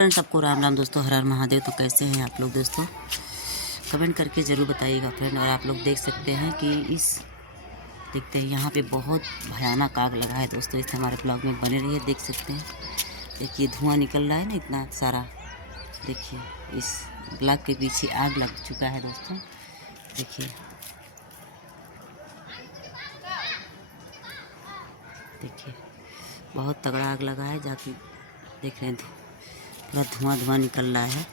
Friends, सबको राम राम दोस्तों, हर हर महादेव। तो कैसे हैं आप लोग दोस्तों? कमेंट करके ज़रूर बताइएगा फ्रेंड। और आप लोग देख सकते हैं कि देखते हैं यहाँ पे बहुत भयानक आग लगा है दोस्तों। इससे हमारे ब्लॉग में बने रहिए। देख सकते हैं, देखिए धुआं निकल रहा है ना इतना सारा। देखिए इस ब्लॉग के पीछे आग लग चुका है दोस्तों। देखिए बहुत तगड़ा आग लगा है। जाके देख रहे हैं पूरा धुआं निकल रहा है।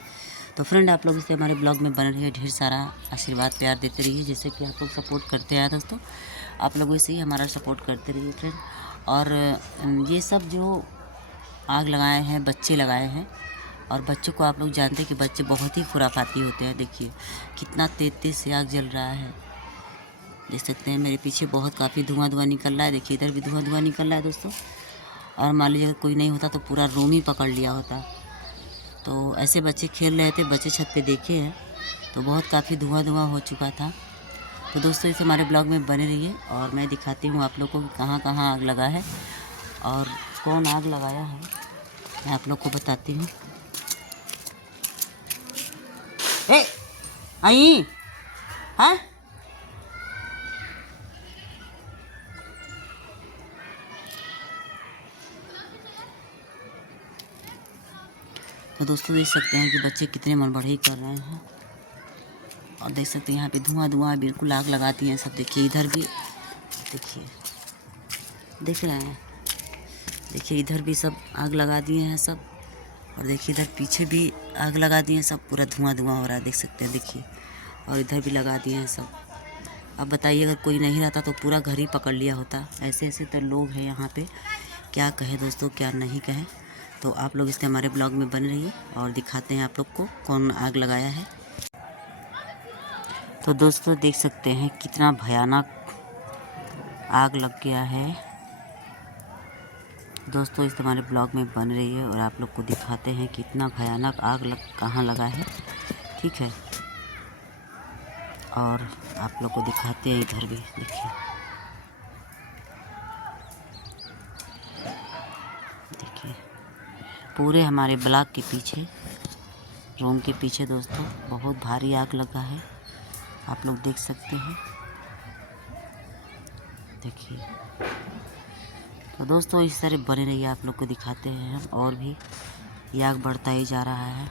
तो फ्रेंड, आप लोग इसे हमारे ब्लॉग में बने रहिए, ढेर सारा आशीर्वाद प्यार देते रहिए, जैसे कि आप लोग सपोर्ट करते हैं दोस्तों। आप लोग इसे ही हमारा सपोर्ट करते रहिए फ्रेंड। और ये सब जो आग लगाए हैं बच्चे लगाए हैं। और बच्चों को आप लोग जानते हैं कि बच्चे बहुत ही खुराफाती होते हैं। देखिए कितना तेज से आग जल रहा है। देख सकते हैं मेरे पीछे बहुत काफ़ी धुआं निकल रहा है। देखिए इधर भी धुआं निकल रहा है दोस्तों। और मान लीजिए अगर कोई नहीं होता तो पूरा रूम ही पकड़ लिया होता। तो ऐसे बच्चे खेल रहे थे, बच्चे छत पे देखे हैं तो बहुत काफ़ी धुआं हो चुका था। तो दोस्तों इस हमारे ब्लॉग में बने रहिए और मैं दिखाती हूँ आप लोग को कि कहाँ कहाँ आग लगा है और कौन आग लगाया है, मैं आप लोग को बताती हूँ। आई हाँ तो दोस्तों देख सकते हैं कि बच्चे कितने मनबढ़ई कर रहे हैं। और देख सकते हैं यहाँ पे धुआं बिल्कुल आग लगाती हैं सब। देखिए इधर भी देखिए, देख रहे हैं, देखिए इधर भी सब आग लगा दिए हैं सब। और देखिए इधर पीछे भी आग लगा दिए हैं सब, पूरा धुआं हो रहा है। देख सकते हैं देखिए, और इधर भी लगा दिए हैं सब। अब बताइए अगर कोई नहीं रहता तो पूरा घर ही पकड़ लिया होता। ऐसे तो लोग हैं यहाँ पे, क्या कहें दोस्तों क्या नहीं कहें। तो आप लोग इसके हमारे ब्लॉग में बने रहिए और दिखाते हैं आप लोग को कौन आग लगाया है। तो दोस्तों देख सकते हैं कितना भयानक आग लग गया है दोस्तों। इस हमारे ब्लॉग में बन रही है और आप लोग को दिखाते हैं कितना भयानक आग कहाँ लगा है, ठीक है। और आप लोग को दिखाते हैं इधर भी देखिए, देखिए पूरे हमारे ब्लॉक के पीछे, रूम के पीछे दोस्तों बहुत भारी आग लगा है। आप लोग देख सकते हैं देखिए। तो दोस्तों इस तरह बने रहिए, आप लोग को दिखाते हैं हम और भी। ये आग बढ़ता ही जा रहा है।